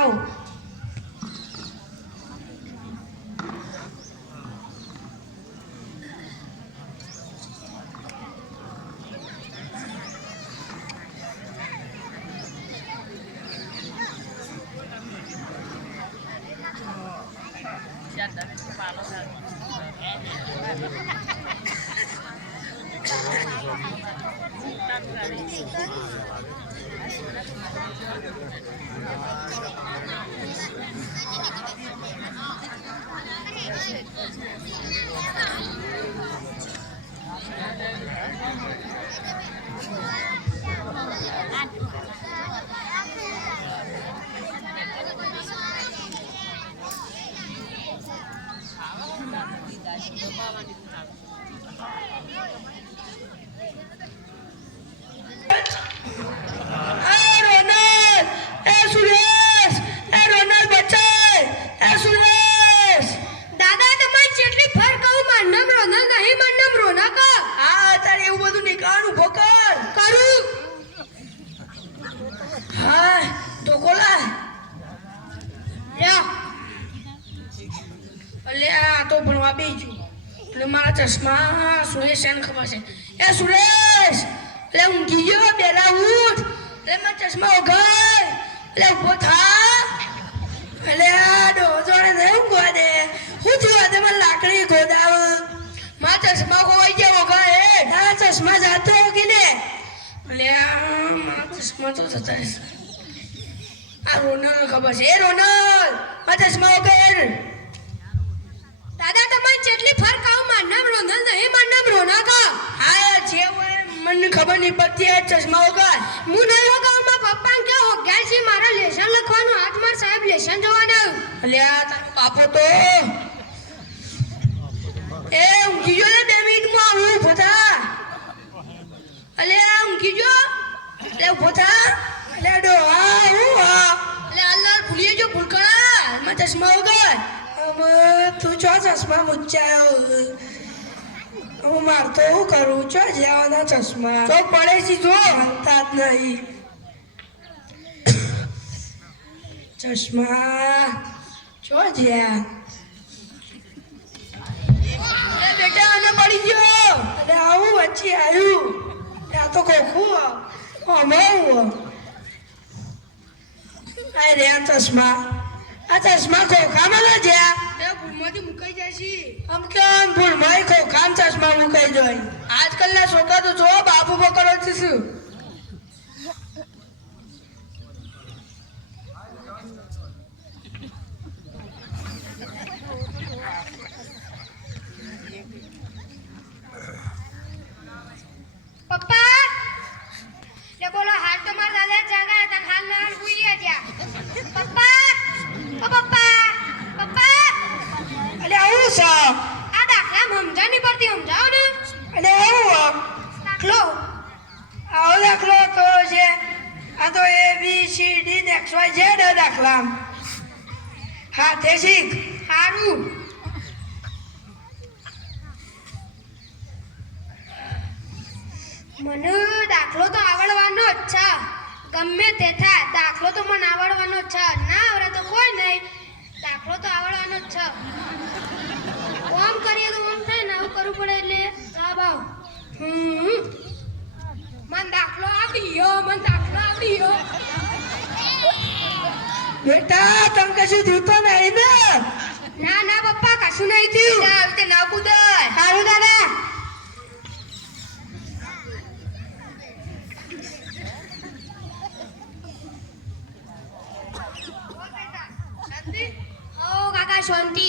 આવો ચશ્મા સુરેશ એને ખબર છે એ સુરેશ એટલે ઊંઘી ગયો બેલા ઉઠ એટલે મારા ચશ્મા ઓગાય એટલે ઉભો થા એટલે આ ડોઝોને નહીં ઊંઘવા દે શું થયું આજે મને લાકડી ગોદાવ મારા ચશ્મા ખોવાઈ ગયા ઓગાય આ ચશ્મા જાતો કે ને એટલે મારા ચશ્મા તો જતા રહેશે આ રોનલ ખબર છે એ રોનલ મારા ચશ્મા ઓગાય દાદા તમારી જેટલી ફરક આવ માર નામ રોનલ નહીં માર નામ રોનકા હા જે હોય મને ખબર નહીં પડતી આ ચશ્મા વગર હું નહીં હોગા મારા પપ્પાને કે હો ગયા છે મારા લેશન લખવાનું આજ માર સાહેબ લેશન જોવાનું એટલે આ તારો બાપો તો એ ઊંઘી ગયો ને 2 મિનિટમાં આવું ઉભો થા એટલે આ ઊંઘી ગયો એટલે ઉભો થા એટલે ડો હા હું હા એટલે અલ્લાહ ભૂલી જો ભૂલકણા મારા ચશ્મા વગર તું ચો ચશ્મા મુચ્ચાયો હું મારતો હું કરું ચો જ્યાંના ચશ્મા તો પડે છે જો હંતા જ નહીં ચશ્મા ચો જ્યાં એ બેટા આને પડી ગયો એટલે આવું વચ્ચે આવ્યું આ તો ખોખું અમારું આ રે ચશ્મા આ ચશ્મા ખોખામાં ન જ્યાં ભૂલમાંથી મુકાઈ જાય છે આમ કેમ ભૂલમાં ખોખામ ચશ્મા મુકાઈ જાય આજકાલના છોકરા તો જો બાપુ પકડો છે શું પપ્પા લે બોલો હાલ તો મારા દાદા જાગા હતા હાલ ના ભૂલી ગયા પપ્પા ઓ પપ્પા પપ્પા અલે આવું છે આ દાખલા સમજા નહીં પડતી સમજાવો ને અલે આવું દાખલો આવો દાખલો તો છે આ તો A B C D X Y Z દાખલા હા તે શીખ સારું મને દાખલો તો આવડવાનો જ છે ગમે તે થાય દાખલો તો મને આવડવાનો જ છે ના આવડે તો કોઈ નહીં દાખલો તો આવડવાનો જ છે ઓમ કરીએ તો ઓમ થાય ને આવું કરવું પડે એટલે હા બાવ મને દાખલો આવડી ગયો બેટા તમ કશું થયું તો નહીં ને ના ના પપ્પા કશું નહીં થયું આવી રીતે ના કૂદાય સારું દાદા શાંતિ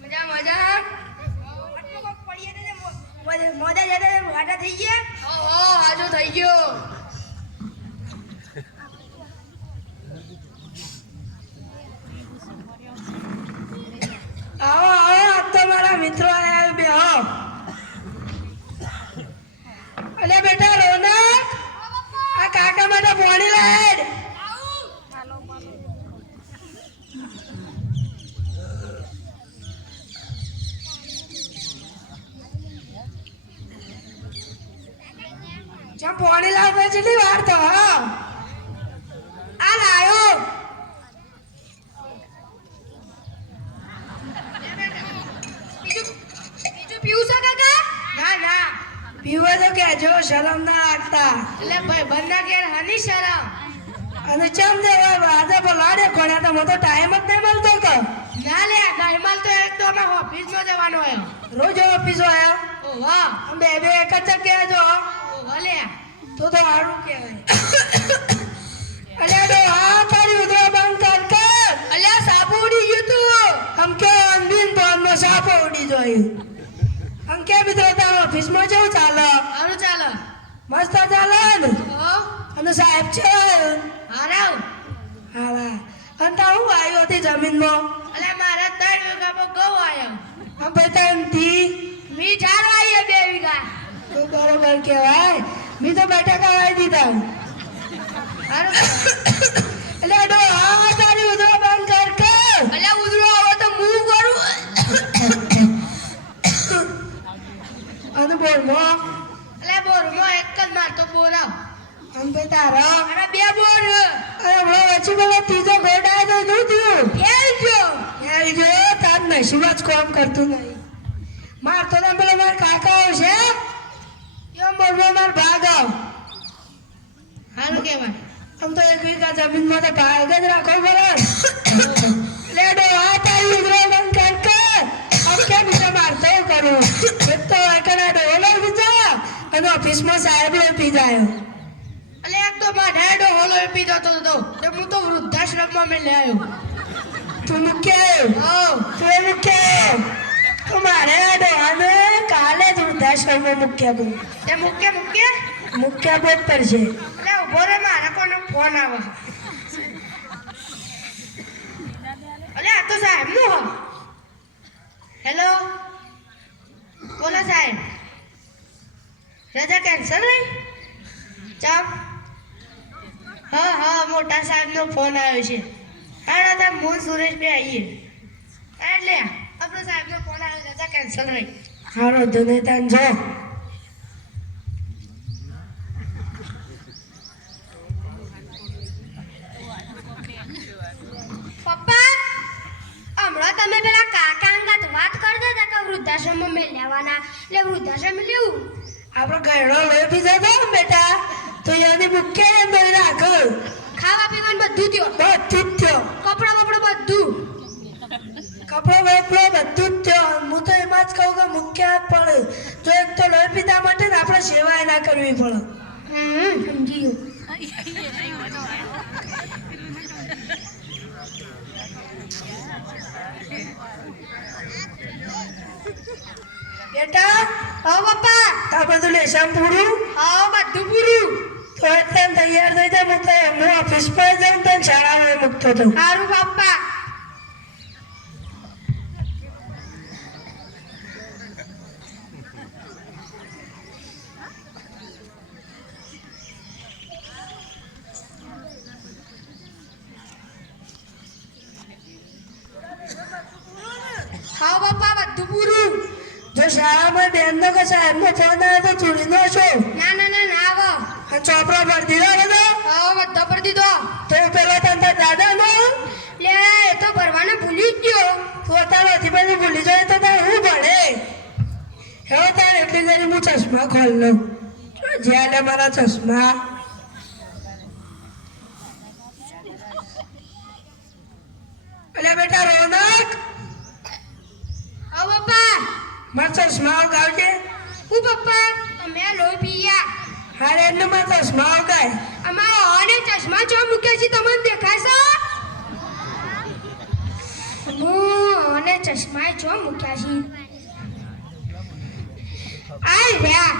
મજા મજા મોડા જતા વાટા થઈ ગયા હો હાજો થઈ ગયો આવો આવો તો મારા મિત્રો આયા બે હો અલે બેટા રોનક આ કાકા માટે પાણી લાડ જા પાણી પાણી લાવવા જેટલી વાર તો હા આ લાયો બીજું પીવું છે કાકા? ના ના પીવો તો કેજો શરમ ના રાખતા એટલે ભાઈ બંને ઘેર હની શરમ. અને ચમ દેવા આજે બોલાડે કોણે તો મને તો ટાઈમ જ નહીં મળતો કે ના લે ગઈમાલ તો એક તો અમે ઓફિસમાં જવાનો હોય. રોજ ઓફિસ આયા ઓ વાહ બે બે એક જ જગ્યાએ જો ઓ ભલે તો સારું કહેવાય અલ્યા તો આ તારી ઉધરા બંધ કર કે અલ્યા સાપુ ઉડી ગયું તું. હમ કે અનબીન બોનમાં સાપ ઉડી જોયું હમ કે મિત્રો તાર ઓફિસમાં જેવું ચાલે સારું ચાલો. મસ્ત ચાલે ને ઓ અને સાહેબ છે હારાવ. હા અને તા હું આવ્યો હતી જમીનમાં અલ્યા મારા 3 વીઘામાં ઘઉં આયો. આમ બેટા મી 4 આયા 2 વીઘા. તો બરોબર કહેવાય મેં તો બટાકા વાવી દીધા હારું. એટલે અડો આ તારી ઉધરા બંધ કર કે અલ્યા ઉધરો આવે તો હું કરું. અને બોલમાં અલ્યા બોરમાં એક જ મારતો બોરાવ. આમ બે તારા અને 2 બોર અરે હમણાં વચ્ચે પેલો ત્રીજો ગોળ આવ્યો તો શું થયું ખેલ જો. યાર જો તાર નસીબ જ કામ કરતું નહીં મારતો તો પેલો માર કાકા છે એમ બોલમાં માર ભાગ આવ હારું કહેવાય. આમ તો 1 વીઘા જમીનમાં તો ભાગ જ રાખવો પડે લેડો આ તારી ઉધરો બંધ કર કે આમ કેમ છે મારતો કરું એક તો એકના ડોલો બીજા અને ઓફિસમાં સાહેબ લઈ પી જાય અલ્યા એક તો માઢાડો હોલો પી જતો હતો તે હું તો વૃદ્ધાશ્રમમાં મેં લઈ આવ્યો. તું મૂક્યા તું મૂક્યા તો મારે આ ડોહાને કાલે જ વૃદ્ધાશ્રમમાં મૂક્યા બહુ તે મૂક્યા બોટ પર છે એટલે ઉભો રે મારા કોનો ફોન આવે. અલ્યા આ તો સાહેબ નું હો. હેલો બોલો સાહેબ. રજા કેન્સલ રહી ચમ. હા મોટા સાહેબ નો ફોન આવ્યો છે. હા દાદા હું સુરેશ ભાઈ આવીએ એટલે આપણો સાહેબ નો ફોન આવ્યો રજા કેન્સલ રહી. હારો ધને તાન જો પપ્પા હમણાં તમે પેલા કાકા અંગત વાત કરતા હતા કે વૃદ્ધાશ્રમમાં મેં લેવાના એટલે વૃદ્ધાશ્રમ લેવું. આપણો ગયડો લઈ પીધો તો ને બેટા તો એની મૂક્યા એમ લઈ રાખ ખાવા પીવાનું બધું થયો. બધું જ થયો કપડા બપડા બધું. કપડો વેપડો બધું જ થયો હું તો એમાં જ કહું કે મૂક્યા જ પડે જો એક તો લોહી પીતા માટે ને આપણે સેવા ના કરવી પડે સમજી ગયું. બેટા હા પપ્પા આ બધું લેસન પૂરું હા બધું પૂરું. તો એટલે તૈયાર થઈ જાય હું ઓફિસ પર જાઉં તો શાળામાં મૂકતો હતો સારું પપ્પા. હા પપ્પા બધું પૂરું. જો શાળામાં બેનનો કે સાહેબનો ફોન આવ્યો તો ચૂડીનો છો ના આવો. અને ચોપડો ભરી દીધો બધો હા બધા પર દીધો. તો પેલો તને દાદાનો લે એ તો ભરવાને ભૂલી જ ગયો. પોતાનોથી બધું ભૂલી જાય તો તારે હું ભણે હવે તારે એટલી ઘડી હું ચશ્મા ખોલ લઉં જ્યાં મારા ચશ્મા એટલે બેટા રોનક હા પપ્પા. મારા ચશ્મા ગાવજે હું પપ્પા અમે લોહી પીયા. હારે એમને મારા ચશ્મા ગાય અમારા ઓને ચશ્મા જો મૂક્યા છે તમને દેખાય છે? હું ઓને ચશ્મા જો મૂક્યા છે. આ રહ્યા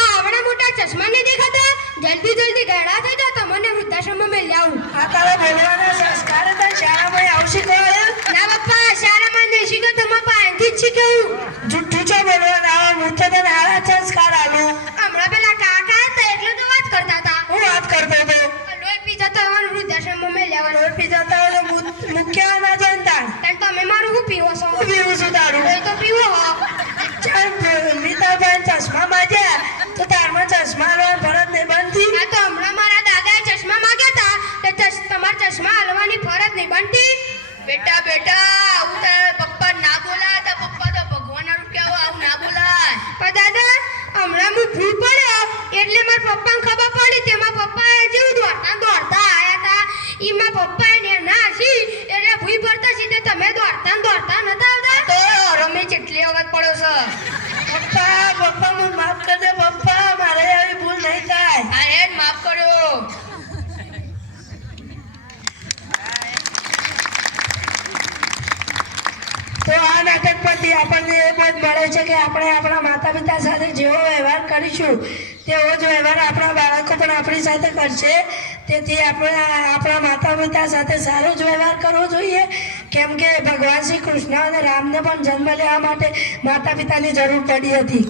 આ આવડા મોટા ચશ્મા ને દેખાતા જલ્દી ગયડા થઈ જાવ તમને વૃદ્ધાશ્રમમાં મેં લાવું. આ તારા બોલવાના સંસ્કાર હતા શાળામાં આવશે કહેવાય ના પપ્પા શાળામાં નહીં શીખો તમારા પાસેથી જ શીખ્યું. જુઠ્ઠું છો બોલવાના હું તો તને હારા સંસ્કાર આલું હમણાં પેલા કાકા હતા એટલે તો વાત કરતા હતા. હું વાત કરતો હતો લોહી પી જતા હોય વૃદ્ધાશ્રમમાં મેં લેવાનું. લોહી પી જતા હોય તો મુખ્ય ના જનતા ત્યારે તમે મારું શું પીવો છો? હું પીવું છું તારું લોહી તો પીવો હો. ચાલ મીતાભાઈ ચશ્મા માજ્યા તો તારમાં ચશ્મા પપ્પાને ખબર પડી તેમાં પપ્પાએ જેવું દોડતા દોડતા આયા હતા ઈમાં પપ્પાએ ને ના સી એટલે ભૂઈ ભરતા સીધે તમે દોડતા નતા આવતા તો રમે કેટલી વખત પડ્યો છે પપ્પા મને માફ કરી દે પપ્પા મારે આવી ભૂલ નહીં થાય અરે માફ કર્યો તો આ નાટક પરથી આપણને એ બોધ મળે છે કે આપણે આપણા માતા પિતા સાથે જેવો વ્યવહાર કરીશું તેવો જ વ્યવહાર આપણા બાળકો પણ આપણી સાથે કરશે તેથી આપણે આપણા માતા પિતા સાથે સારો જ વ્યવહાર કરવો જોઈએ કેમ કે ભગવાન શ્રી કૃષ્ણ અને રામને પણ જન્મ લેવા માટે માતા પિતાની જરૂર પડી હતી